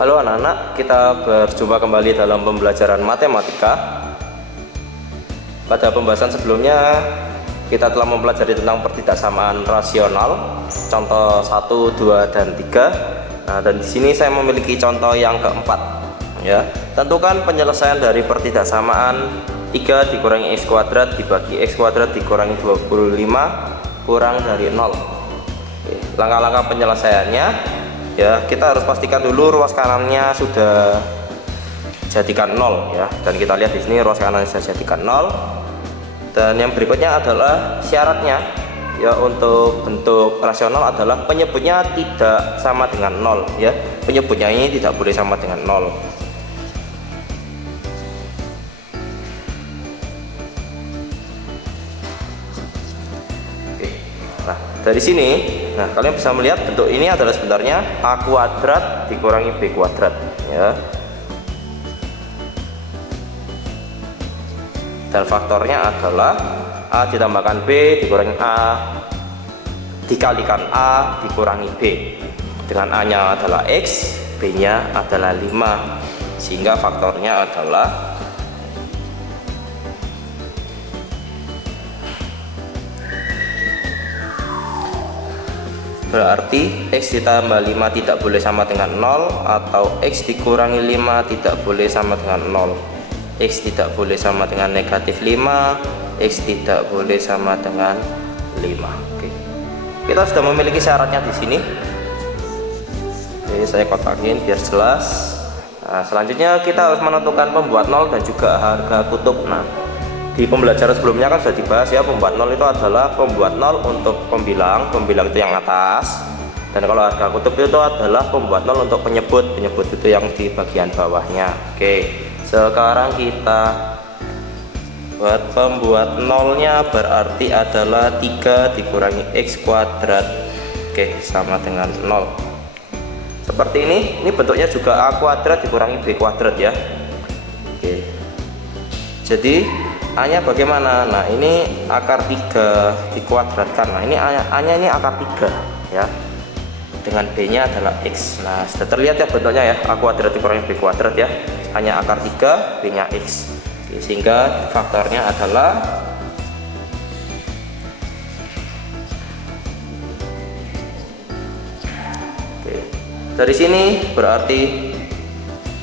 Halo anak-anak, kita berjumpa kembali dalam pembelajaran matematika. Pada pembahasan sebelumnya, kita telah mempelajari tentang pertidaksamaan rasional, contoh 1, 2, dan 3. Nah, dan di sini saya memiliki contoh yang keempat. Ya, tentukan penyelesaian dari pertidaksamaan 3 dikurangi x kuadrat dibagi x kuadrat dikurangi 25 kurang dari 0. Langkah-langkah penyelesaiannya, ya, kita harus pastikan dulu ruas kanannya sudah jadikan 0 ya, dan kita lihat di sini ruas kanan sudah jadikan 0. Dan yang berikutnya adalah syaratnya, ya, untuk bentuk rasional adalah penyebutnya tidak sama dengan 0 ya. Penyebutnya ini tidak boleh sama dengan 0. Nah, dari sini, nah, kalian bisa melihat bentuk ini adalah sebenarnya a kuadrat dikurangi b kuadrat ya. Dan faktornya adalah a ditambahkan b dikurangi a dikalikan a dikurangi b. Dengan a nya adalah x, b nya adalah 5, sehingga faktornya adalah berarti x ditambah 5 tidak boleh sama dengan 0, atau x dikurangi 5 tidak boleh sama dengan 0. X tidak boleh sama dengan negatif 5, x tidak boleh sama dengan 5. Oke. Kita sudah memiliki syaratnya di sini. Oke, saya kotakin biar jelas. Nah, selanjutnya kita harus menentukan pembuat 0 dan juga harga kutub. Nah, di pembelajaran sebelumnya kan sudah dibahas ya, pembuat 0 itu adalah pembuat 0 untuk pembilang itu yang atas, dan kalau harga kutub itu adalah pembuat 0 untuk penyebut itu yang di bagian bawahnya. Oke, sekarang kita buat pembuat 0-nya, berarti adalah 3 dikurangi x kuadrat, oke, sama dengan 0. Seperti ini bentuknya juga a kuadrat dikurangi b kuadrat ya. Oke, jadi a nya bagaimana? Nah, ini akar 3 dikuadratkan. Nah, ini a nya ini akar 3 ya, dengan b nya adalah x. Nah, sudah terlihat ya bentuknya ya, a kuadrat dikurangi b kuadrat ya, a nya akar 3, b nya x. Oke, sehingga faktornya adalah dari sini berarti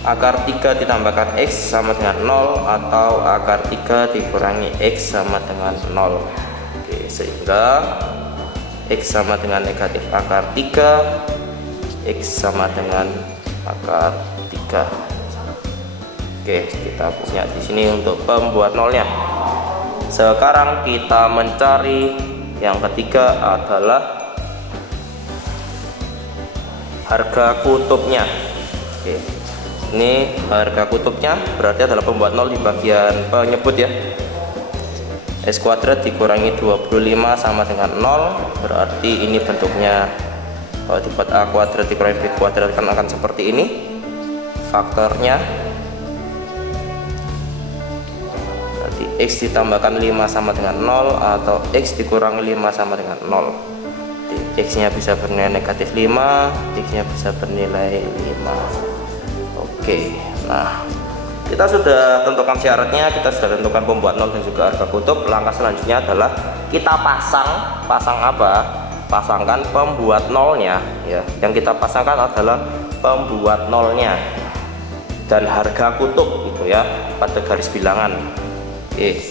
akar 3 ditambahkan x sama dengan 0, atau akar 3 dikurangi x sama dengan 0. Oke, sehingga x sama dengan negatif akar 3, x sama dengan akar 3. Oke, kita punya di sini untuk pembuat 0-nya. Sekarang kita mencari yang ketiga adalah harga kutubnya. Oke, ini harga kutubnya berarti adalah pembuat 0 di bagian penyebut ya. X kuadrat dikurangi 25 sama dengan 0, berarti ini bentuknya kalau dibuat a kuadrat dikurangi b kuadrat kan akan seperti ini. Faktornya berarti x ditambahkan 5 sama dengan 0, atau x dikurangi 5 sama dengan 0. X nya bisa bernilai negatif 5, x nya bisa bernilai 5. Oke, nah, kita sudah tentukan syaratnya, kita sudah tentukan pembuat 0 dan juga harga kutub. Langkah selanjutnya adalah kita pasang apa? Pasangkan pembuat 0-nya ya. Yang kita pasangkan adalah pembuat 0-nya dan harga kutub gitu ya, pada garis bilangan. Oke,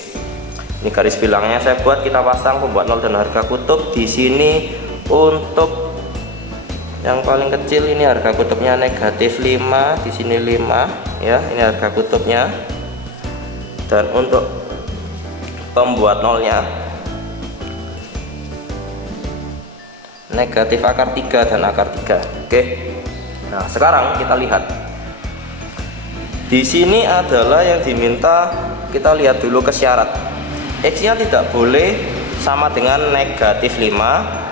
ini garis bilangnya saya buat, kita pasang pembuat 0 dan harga kutub. Di sini untuk yang paling kecil ini harga kutubnya negatif 5, di sini 5 ya, ini harga kutubnya. Dan untuk pembuat 0-nya negatif akar 3 dan akar 3. Oke. Nah, sekarang kita lihat. Di sini adalah yang diminta, kita lihat dulu ke syarat. X-nya tidak boleh sama dengan negatif 5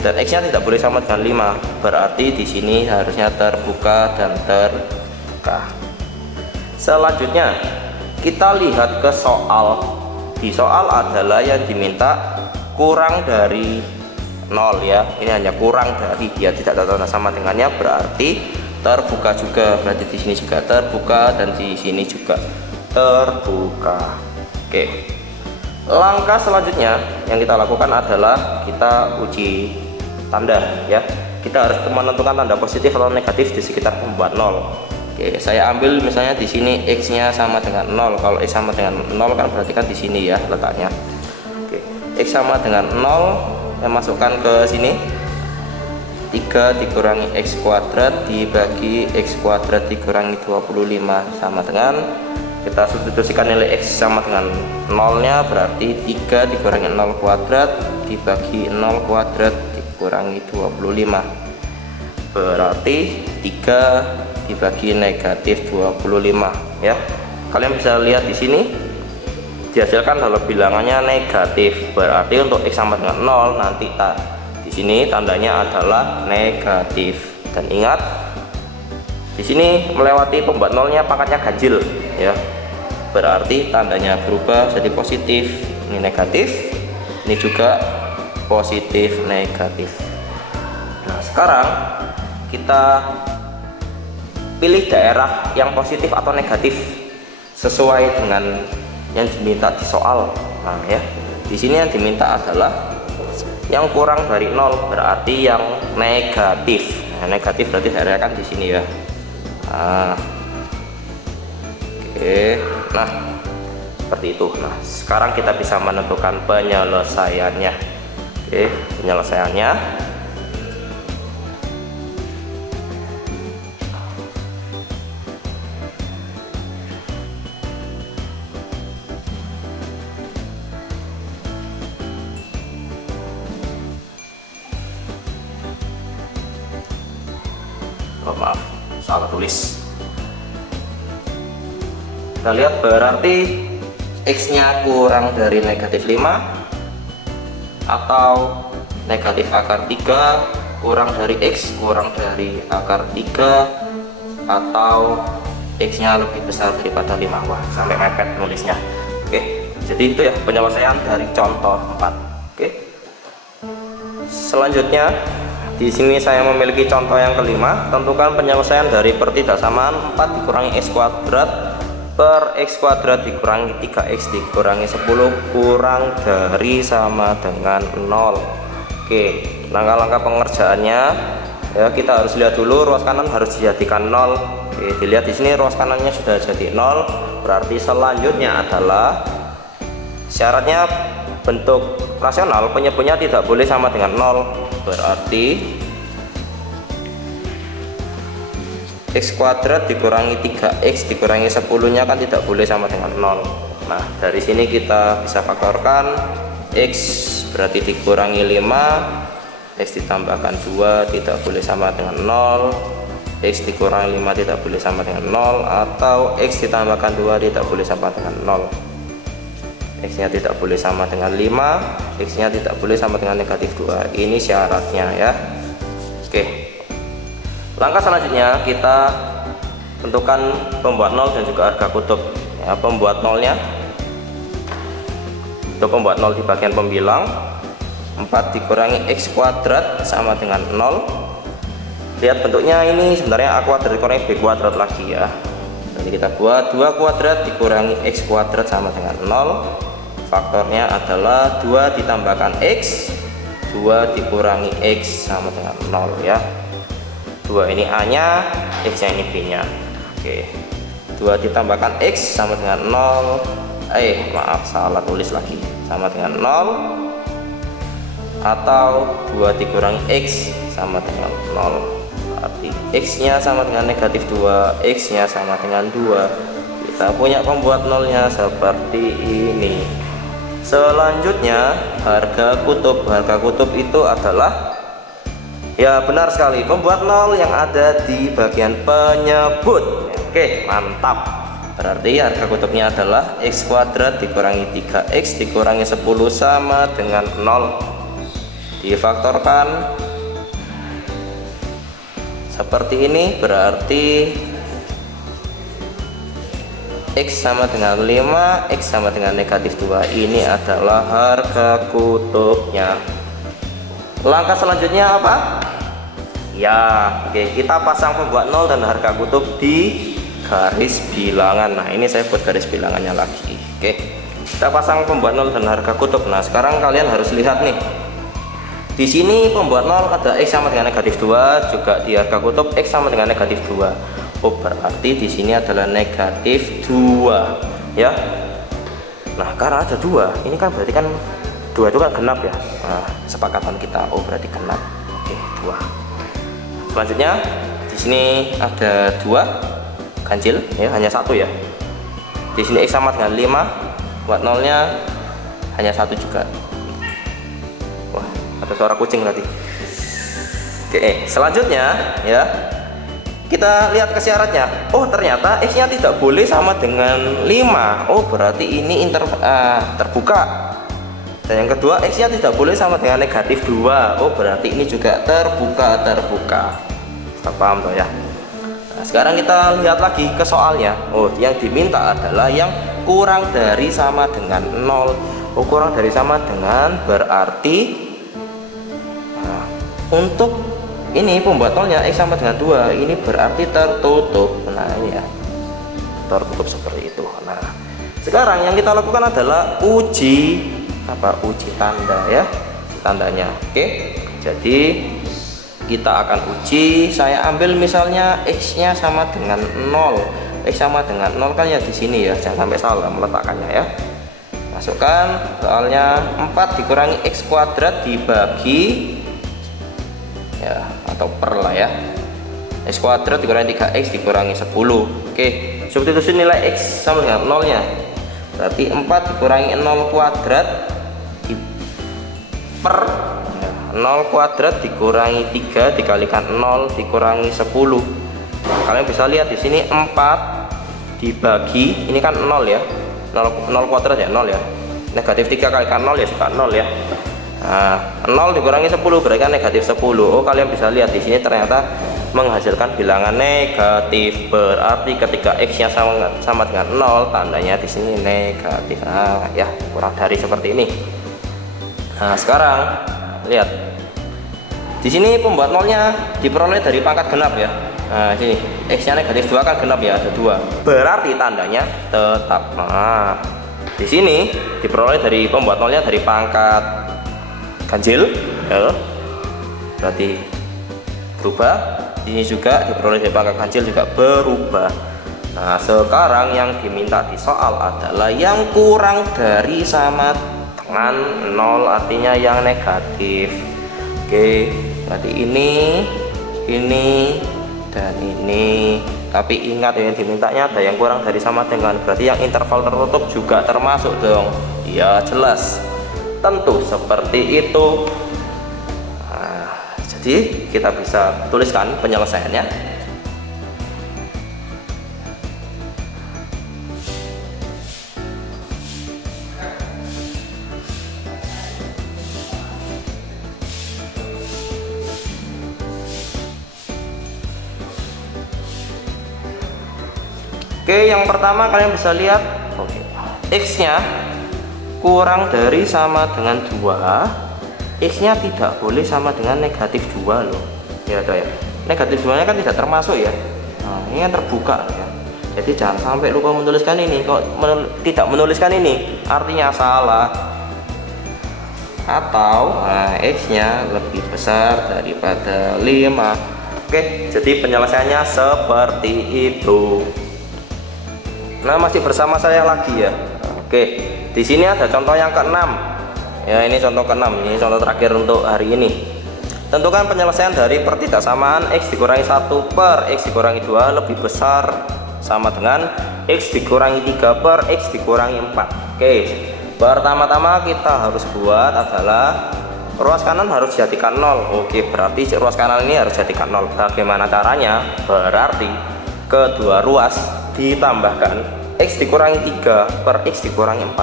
dan x-nya tidak boleh sama dengan 5, berarti di sini harusnya terbuka dan terbuka. Selanjutnya kita lihat ke soal. Di soal adalah yang diminta kurang dari 0 ya, ini hanya kurang dari, dia tidak tanda sama dengannya, berarti terbuka juga, berarti di sini juga terbuka dan di sini juga terbuka. Oke, langkah selanjutnya yang kita lakukan adalah kita uji tanda ya. Kita harus menentukan tanda positif atau negatif di sekitar pembuat 0. Oke, saya ambil misalnya di sini X nya sama dengan 0. Kalau X sama dengan 0 kan berarti kan di sini ya letaknya. Oke, X sama dengan 0, saya masukkan ke sini. 3 dikurangi X kuadrat dibagi X kuadrat dikurangi 25 sama dengan, kita substitusikan nilai X sama dengan 0 nya, berarti 3 dikurangi 0 kuadrat dibagi 0 kuadrat dikurangi 25, berarti 3 dibagi negatif 25 ya. Kalian bisa lihat di sini dihasilkan kalau bilangannya negatif, berarti untuk X sama dengan 0 nanti di sini tandanya adalah negatif. Dan ingat, di sini melewati pembuat 0-nya pangkatnya ganjil ya, berarti tandanya berubah jadi positif. Ini negatif, ini juga positif negatif. Nah, sekarang kita pilih daerah yang positif atau negatif sesuai dengan yang diminta di soal. Nah ya, di sini yang diminta adalah yang kurang dari 0, berarti yang negatif. Nah, negatif berarti daerahnya kan di sini ya. Nah, oke, nah seperti itu. Nah, sekarang kita bisa menentukan penyelesaiannya. Oke, penyelesaiannya maaf, salah tulis. Kita lihat berarti X nya kurang dari negatif 5 atau negatif akar 3 kurang dari X kurang dari akar 3 atau X nya lebih besar daripada 5. Wah, sampai mepet nulisnya. Oke, jadi itu ya penyelesaian dari contoh 4. Oke, selanjutnya di sini saya memiliki contoh yang kelima. Tentukan penyelesaian dari pertidaksamaan 4 dikurangi X kuadrat per X kuadrat dikurangi 3X dikurangi 10 kurang dari sama dengan 0. Oke, langkah-langkah pengerjaannya ya, kita harus lihat dulu ruas kanan harus dijadikan 0. Oke, dilihat di sini ruas kanannya sudah jadi 0, berarti selanjutnya adalah syaratnya bentuk rasional penyebutnya tidak boleh sama dengan 0. Berarti X kuadrat dikurangi 3X dikurangi 10 nya kan tidak boleh sama dengan 0. Nah, dari sini kita bisa faktorkan X berarti dikurangi 5, X ditambahkan 2 tidak boleh sama dengan 0, X dikurangi 5 tidak boleh sama dengan 0, atau X ditambahkan 2 tidak boleh sama dengan 0. X nya tidak boleh sama dengan 5, X nya tidak boleh sama dengan negatif 2. Ini syaratnya ya. Oke, langkah selanjutnya kita tentukan pembuat 0 dan juga harga kutub ya. Pembuat 0 nya, untuk pembuat 0 di bagian pembilang 4 dikurangi X kuadrat sama dengan 0. Lihat bentuknya ini sebenarnya A kuadrat dikurangi B kuadrat lagi ya. Jadi kita buat 2 kuadrat dikurangi X kuadrat sama dengan 0. Faktornya adalah 2 ditambahkan X, 2 dikurangi X sama dengan 0 ya. 2 ini A nya, X nya ini B nya. Oke, 2 ditambahkan X sama dengan 0, maaf salah tulis lagi, sama dengan 0, atau 2 dikurangi X sama dengan 0, berarti X nya sama dengan negatif 2, X nya sama dengan 2. Kita punya pembuat 0 nya seperti ini. Selanjutnya harga kutub. Harga kutub itu adalah, ya benar sekali, pembuat 0 yang ada di bagian penyebut. Oke, mantap. Berarti harga kutubnya adalah X kuadrat dikurangi 3X dikurangi 10 sama dengan 0. Difaktorkan seperti ini, berarti X sama dengan 5, X sama dengan negatif 2. Ini adalah harga kutubnya. Langkah selanjutnya apa? Ya, oke, kita pasang pembuat nol dan harga kutub di garis bilangan. Nah, ini saya buat garis bilangannya lagi. Oke, kita pasang pembuat nol dan harga kutub. Nah, sekarang kalian harus lihat nih. Di sini pembuat nol ada X sama dengan negatif 2, juga di harga kutub X sama dengan negatif 2. Oh, berarti di sini adalah negatif 2 ya. Nah, karena ada 2, ini kan berarti kan 2 itu kan genap ya. Nah, kesepakatan kita, oh berarti genap. Oke, 2. Selanjutnya di sini ada 2 ganjil ya, hanya 1 ya. Di sini X sama dengan 5, buat nolnya hanya 1 juga. Wah, ada suara kucing tadi. Oke, selanjutnya ya, kita lihat ke syaratnya. Oh, ternyata X nya tidak boleh sama dengan 5. Oh, berarti ini terbuka. Dan yang kedua, X nya tidak boleh sama dengan negatif 2. Oh, berarti ini juga terbuka. Kita paham toh ya. Nah, sekarang kita lihat lagi ke soalnya. Oh, yang diminta adalah yang kurang dari sama dengan 0. Oh, kurang dari sama dengan berarti untuk ini pembuat nolnya X sama dengan 2, ini berarti tertutup. Nah, ini ya, tertutup seperti itu. Nah, sekarang yang kita lakukan adalah uji tanda ya, tandanya. Oke, jadi kita akan uji. Saya ambil misalnya X nya sama dengan 0. X sama dengan 0 kan ya di sini ya, jangan sampai salah meletakkannya ya. Masukkan soalnya 4 dikurangi X kuadrat dibagi ya, atau per lah ya, X kuadrat dikurangi 3X dikurangi 10. Oke, substitusi nilai X sama dengan 0 nya, berarti 4 dikurangi 0 kuadrat per 0 kuadrat dikurangi 3 dikalikan 0 dikurangi 10. Nah, kalian bisa lihat di sini 4 dibagi, ini kan 0 ya, 0 kuadrat ya 0 ya, negatif 3 kalikan 0 ya juga 0 ya. Nah, 0 dikurangi 10 berarti kan negatif 10. Oh, kalian bisa lihat di sini ternyata menghasilkan bilangan negatif, berarti ketika X nya sama dengan 0 tandanya di sini negatif. Nah, ya, kurang dari seperti ini. Nah, sekarang lihat di sini pembuat nolnya diperoleh dari pangkat genap ya. Nah, sini X nya negatif 2 kan genap ya, ada 2, berarti tandanya tetap. Nah, di sini diperoleh dari pembuat nolnya dari pangkat ganjil ya, berarti berubah. Ini juga diperoleh dari pangkat ganjil juga berubah. Nah, sekarang yang diminta di soal adalah yang kurang dari sama dengan 0, artinya yang negatif. Oke, berarti ini dan ini. Tapi ingat yang dimintanya ada yang kurang dari sama dengan, berarti yang interval tertutup juga termasuk dong. Ya, jelas, tentu seperti itu. Nah, jadi kita bisa tuliskan penyelesaiannya. Oke, yang pertama kalian bisa lihat, X nya kurang dari sama dengan 2, X nya tidak boleh sama dengan negatif 2 loh ya, ya. Negatif 2 nya kan tidak termasuk ya. Nah, ini kan terbuka ya. Jadi jangan sampai lupa menuliskan ini. Kalau tidak menuliskan ini artinya salah, atau X nya lebih besar daripada 5. Oke, jadi penyelesaiannya seperti itu. Nah, masih bersama saya lagi ya. Oke, di sini ada contoh yang ke-6 ya, ini contoh ke-6, ini contoh terakhir untuk hari ini. Tentukan penyelesaian dari pertidaksamaan X dikurangi 1 per X dikurangi 2 lebih besar sama dengan X dikurangi 3 per X dikurangi 4. Oke, pertama-tama kita harus buat adalah ruas kanan harus jadikan 0. Oke, berarti ruas kanan ini harus jadikan 0. Bagaimana caranya? Berarti kedua ruas ditambahkan X dikurangi 3 per X dikurangi 4.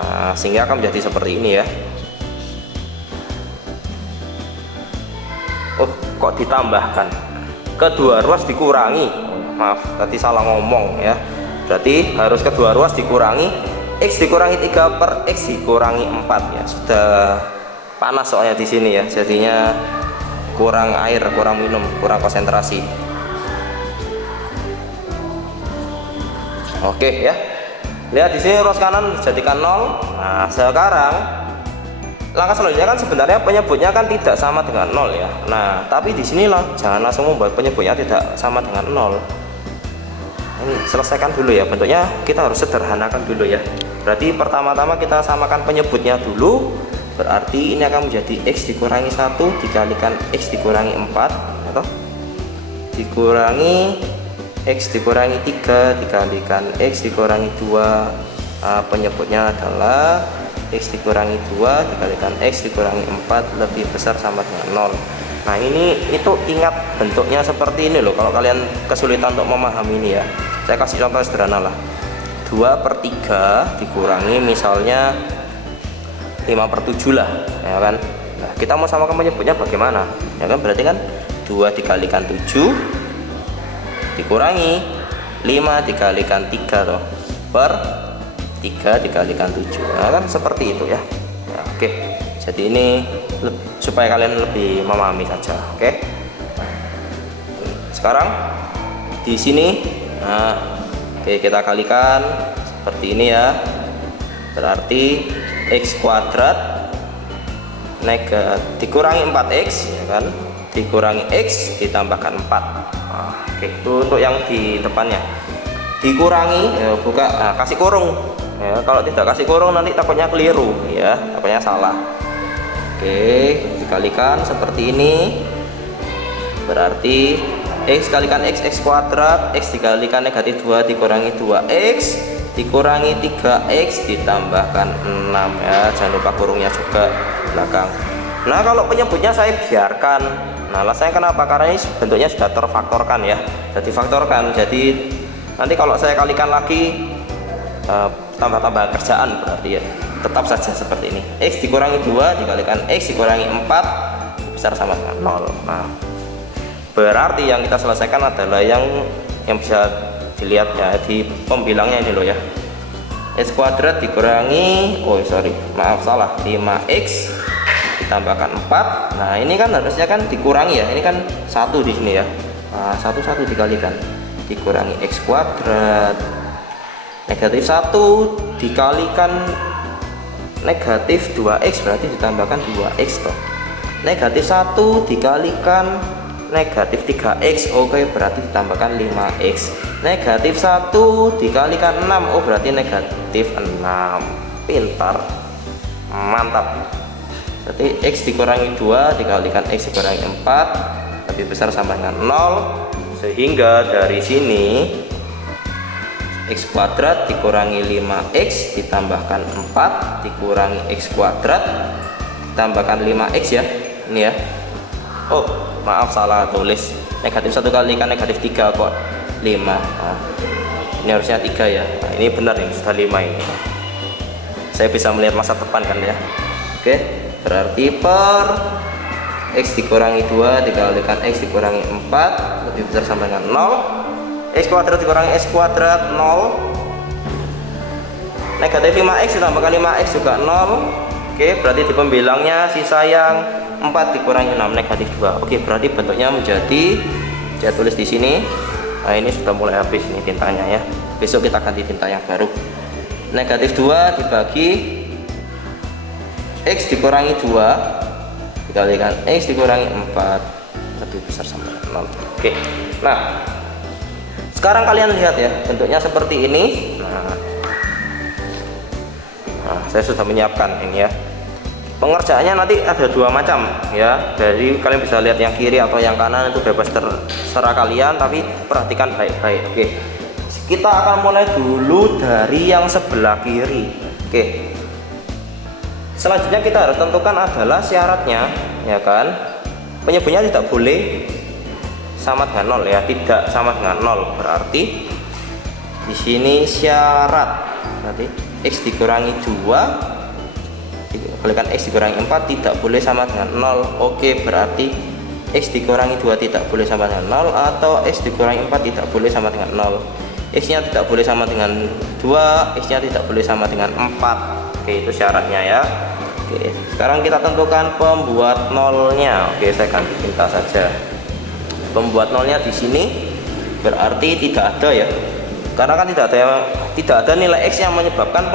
Nah, sehingga akan menjadi seperti ini ya. Oh, kok ditambahkan? Kedua ruas dikurangi. Maaf, tadi salah ngomong ya. Berarti harus kedua ruas dikurangi X dikurangi 3 per X dikurangi 4 ya. Sudah panas soalnya di sini ya. Jadinya kurang air, kurang minum, kurang konsentrasi. Oke ya, lihat di sini ruas kanan jadikan 0. Nah sekarang langkah selanjutnya kan sebenarnya penyebutnya kan tidak sama dengan 0 ya. Nah tapi di sinilah jangan langsung membuat penyebutnya tidak sama dengan 0. Ini selesaikan dulu ya, bentuknya kita harus sederhanakan dulu ya. Berarti pertama-tama kita samakan penyebutnya dulu. Berarti ini akan menjadi X dikurangi 1 dikalikan X dikurangi 4 atau dikurangi X dikurangi 3 dikalikan X dikurangi 2. Penyebutnya adalah X dikurangi 2 dikalikan X dikurangi 4 lebih besar sama dengan 0. Nah ini itu ingat bentuknya seperti ini loh. Kalau kalian kesulitan untuk memahami ini ya, saya kasih contoh sederhana lah. 2/3 dikurangi misalnya 5/7 lah ya kan. Nah, kita mau samakan penyebutnya bagaimana ya kan, berarti kan 2 dikalikan 7 dikurangi 5 dikalikan 3 toh, per 3 dikalikan 7. Nah, kan seperti itu ya. Nah, oke, jadi ini supaya kalian lebih memahami saja. Oke, sekarang di sini nah, oke, kita kalikan seperti ini ya. Berarti X kuadrat dikurangi 4X ya kan, dikurangi X ditambahkan 4. Nah, oke, itu untuk yang di depannya. Dikurangi ya, buka, nah, kasih kurung ya. Kalau tidak kasih kurung nanti takutnya keliru ya, takutnya salah. Oke, dikalikan seperti ini. Berarti X kalikan X, X kuadrat, X dikalikan negatif 2 dikurangi 2X dikurangi 3X ditambahkan 6 ya, jangan lupa kurungnya juga belakang. Nah kalau penyebutnya saya biarkan. Nah alasannya kenapa, karena ini bentuknya sudah terfaktorkan ya, jadi faktorkan, jadi nanti kalau saya kalikan lagi tambah-tambah kerjaan, berarti ya tetap saja seperti ini. X dikurangi 2 dikalikan X dikurangi 4 besar sama dengan 0. Nah berarti yang kita selesaikan adalah yang bisa dilihat ya di pembilangnya ini loh ya. X kuadrat dikurangi, oh sorry maaf salah, 5X ditambahkan 4. Nah ini kan harusnya kan dikurangi ya, ini kan 1 di sini ya. Nah, 1 dikalikan dikurangi X kuadrat negatif 1 dikalikan negatif 2X berarti ditambahkan 2X toh. Negatif 1 dikalikan negatif 3X, oke, berarti ditambahkan 5X. Negatif 1 dikalikan 6, oh berarti negatif 6. Pintar, mantap. Berarti X dikurangi 2 dikalikan X dikurangi 4 lebih besar sama dengan 0. Sehingga dari sini X kuadrat dikurangi 5X ditambahkan 4 dikurangi X kuadrat ditambahkan 5X ya, ini ya. Oh maaf salah tulis, negatif 1 kalikan negatif 3 kok 5. Nah, ini harusnya 3 ya. Nah, ini benar ini sudah 5 ini. Saya bisa melihat masa depan kan ya. Oke, berarti per X dikurangi 2 dikalikan X dikurangi 4 lebih besar sama dengan 0. X kuadrat dikurangi X kuadrat 0. Negatif 5X ditambahkan 5X juga 0. Oke, berarti di pembilangnya sisa yang 4 dikurangi 6 negatif 2. Oke, berarti bentuknya menjadi, saya tulis di sini. Nah ini sudah mulai habis nih tintanya ya, besok kita ganti tinta yang baru. Negatif 2 dibagi X dikurangi 2 dikalikan X dikurangi 4 lebih besar sama dengan 0. Oke, nah sekarang kalian lihat ya, bentuknya seperti ini. Nah saya sudah menyiapkan ini ya. Pengerjaannya nanti ada 2 macam ya, jadi kalian bisa lihat yang kiri atau yang kanan, itu bebas terserah kalian, tapi perhatikan baik-baik. Oke, kita akan mulai dulu dari yang sebelah kiri. Oke, selanjutnya kita harus tentukan adalah syaratnya ya kan, penyebutnya tidak boleh sama dengan 0 ya, tidak sama dengan 0. Berarti di sini syarat berarti X dikurangi 2 dikalikan X dikurangi 4 tidak boleh sama dengan 0. Oke, berarti X dikurangi 2 tidak boleh sama dengan 0, atau X dikurangi 4 tidak boleh sama dengan 0. X nya tidak boleh sama dengan 2, X nya tidak boleh sama dengan 4. Oke, itu syaratnya ya. Oke, sekarang kita tentukan pembuat nolnya. Oke, saya ganti tinta saja. Pembuat nolnya di sini berarti tidak ada ya, karena kan tidak ada nilai X yang menyebabkan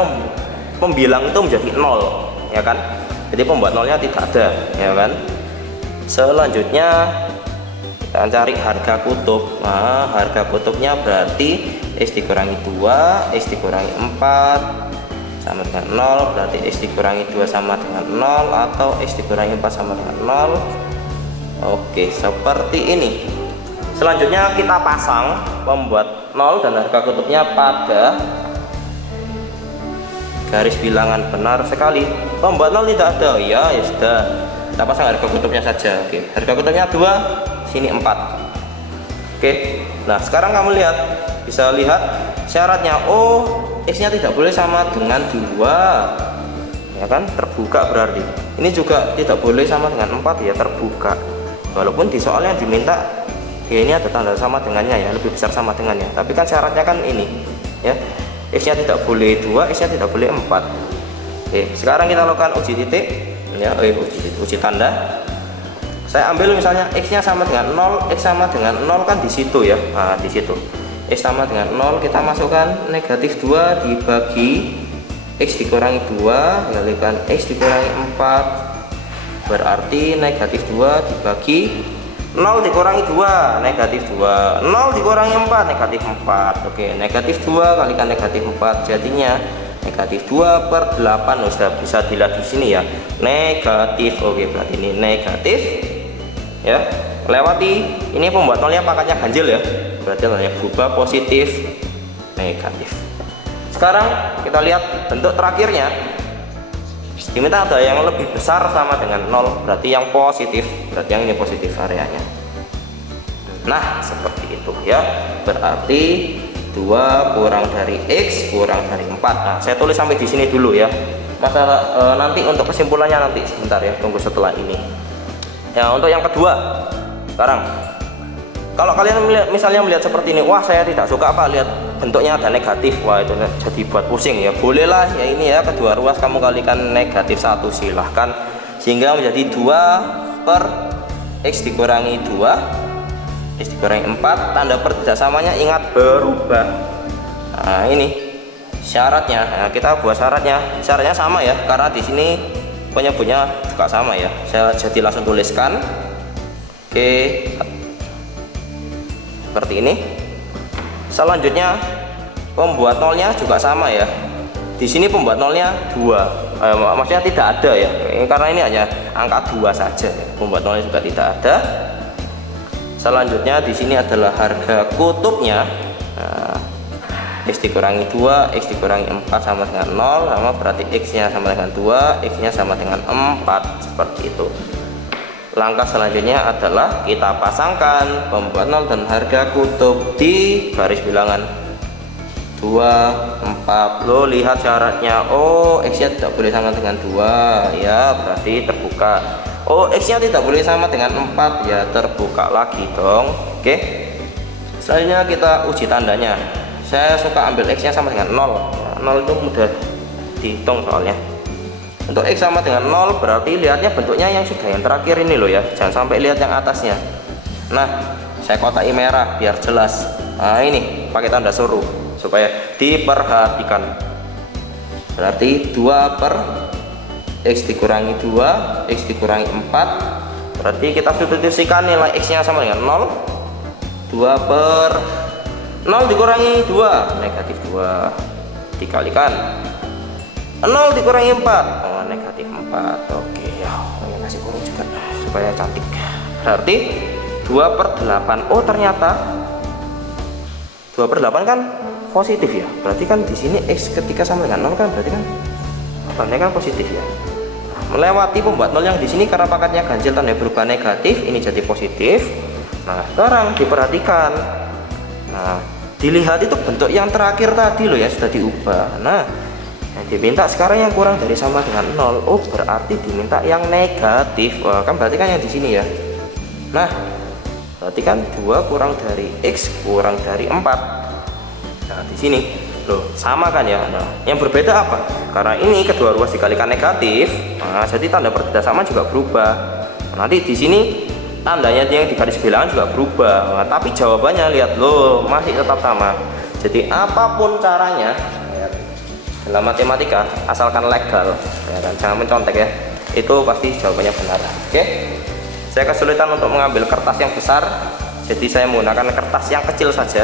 pembilang itu menjadi 0 ya kan. Jadi pembuat nolnya tidak ada ya kan. Selanjutnya kita cari harga kutub. Nah, harga kutubnya berarti X dikurangi 2, X dikurangi 4 sama dengan 0, berarti X dikurangi 2 sama dengan 0, atau X dikurangi 4 sama dengan 0. Oke, seperti ini. Selanjutnya kita pasang pembuat 0 dan harga kutubnya pada garis bilangan. Benar sekali, pembuat 0 tidak ada. Ya sudah, kita pasang harga kutubnya saja. Oke, harga kutubnya 2, sini 4. Oke, nah sekarang kamu lihat, bisa lihat syaratnya. Oh, X nya tidak boleh sama dengan 2 ya kan, terbuka. Berarti ini juga tidak boleh sama dengan 4 ya, terbuka. Walaupun di soal yang diminta ya ini ada tanda sama dengannya ya, lebih besar sama dengannya, tapi kan syaratnya kan ini ya, X nya tidak boleh 2, X nya tidak boleh 4. Oke, sekarang kita lakukan uji titik ya, uji tanda. Saya ambil misalnya X nya sama dengan 0, X sama dengan 0 kan di situ ya. Nah, di situ X sama dengan 0, kita masukkan negatif 2 dibagi X dikurangi 2 kalikan X dikurangi 4, berarti negatif 2 dibagi 0 dikurangi 2, negatif 2, 0 dikurangi 4, negatif 4. Oke, negatif 2 kalikan negatif 4, jadinya negatif 2/8. Oh, sudah bisa dilihat di sini ya, negatif. Oke, berarti ini negatif ya, lewati ini pembuat nolnya pangkatnya ganjil ya, berarti nolnya berubah positif negatif. Sekarang kita lihat bentuk terakhirnya, diminta ada yang lebih besar sama dengan 0, berarti yang positif, berarti yang ini positif areanya. Nah seperti itu ya, berarti 2 kurang dari X kurang dari 4. Nah saya tulis sampai di sini dulu ya, masalah nanti untuk kesimpulannya nanti sebentar ya, tunggu setelah ini ya. Untuk yang kedua, sekarang kalau kalian misalnya melihat seperti ini, wah saya tidak suka Pak, lihat bentuknya ada negatif, wah itu jadi buat pusing ya. Bolehlah ya, ini ya kedua ruas kamu kalikan negatif 1, silahkan, sehingga menjadi 2 per X dikurangi 2, X dikurangi 4, tanda perbedaannya ingat berubah. Nah ini syaratnya. Nah, kita buat syaratnya sama ya, karena di sini penyebutnya juga sama ya, saya jadi langsung tuliskan. Oke, seperti ini. Selanjutnya pembuat nolnya juga sama ya, di sini pembuat nolnya 2, maksudnya tidak ada ya, karena ini hanya angka 2 saja, pembuat nolnya juga tidak ada. Selanjutnya di sini adalah harga kutubnya. Nah, X dikurangi 2, X dikurangi 4 sama dengan 0, sama berarti X nya sama dengan 2, X nya sama dengan 4, seperti itu. Langkah selanjutnya adalah kita pasangkan pembuat 0 dan harga kutub di garis bilangan 2, 4. Lo lihat syaratnya, oh X nya tidak boleh sama dengan 2 ya, berarti terbuka. Oh X nya tidak boleh sama dengan 4 ya, terbuka lagi dong. Oke, selanjutnya kita uji tandanya. Saya suka ambil X nya sama dengan 0 ya, 0 itu mudah dihitung soalnya. Untuk X sama dengan 0 berarti lihatnya bentuknya yang sudah yang terakhir ini loh ya, jangan sampai lihat yang atasnya. Nah saya kotai merah biar jelas. Nah ini pakai tanda suruh supaya diperhatikan. Berarti 2 per X dikurangi 2, X dikurangi 4, berarti kita substitusikan nilai X nya sama dengan 0. 2 per 0 dikurangi 2, negatif 2, dikalikan 0 dikurangi 4, oh, negatif 4. Oke ya, ini kasih kurung juga supaya cantik. Berarti 2 per 8. Oh ternyata 2 per 8 kan positif ya, berarti kan di sini X ketika sama dengan 0 kan berarti kan tandanya kan positif ya. Melewati pembuat 0 yang di sini karena pangkatnya ganjil, tanda berubah negatif, ini jadi positif. Nah sekarang diperhatikan, nah dilihat itu bentuk yang terakhir tadi loh ya, sudah diubah. Nah yang diminta sekarang yang kurang dari sama dengan 0. Oh berarti diminta yang negatif. Wah, kan berarti kan yang di sini ya. Nah berarti kan 2 kurang dari X kurang dari 4. Nah di sini Loh, sama kan ya? Nah, yang berbeda apa? Karena ini kedua ruas dikalikan negatif, nah, jadi tanda pertidasamaan juga berubah. Nah, nanti di sini tandanya yang di garis bilangan juga berubah. Nah, tapi jawabannya lihat loh, masih tetap sama. Jadi apapun caranya ya, dalam matematika asalkan legal, ya kan? Jangan mencontek ya. Itu pasti jawabannya benar. Oke? Saya kesulitan untuk mengambil kertas yang besar, jadi saya menggunakan kertas yang kecil saja.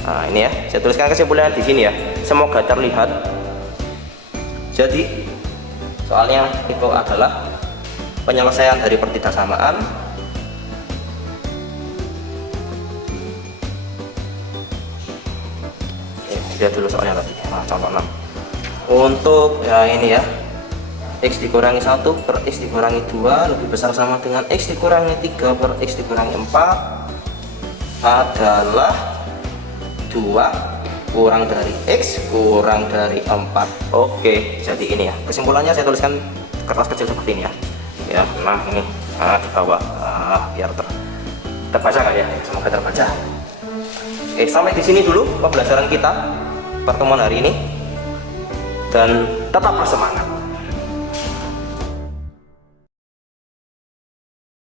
Nah, ini ya, saya tuliskan kesimpulannya di sini ya. Semoga terlihat. Jadi soalnya itu adalah penyelesaian dari pertidasamaan. Lihat dulu soalnya tadi. Nah, contoh 6. Untuk ya ini ya, X dikurangi 1 per X dikurangi 2 lebih besar sama dengan X dikurangi 3 per X dikurangi 4 adalah 2 kurang dari X kurang dari 4. Oke, jadi ini ya kesimpulannya, saya tuliskan kertas kecil seperti ini ya. Ya, nah ini di bawah, biar terbaca kan ya, semoga terbaca. Oke, sampai di sini dulu pembelajaran kita pertemuan hari ini, dan tetap bersemangat.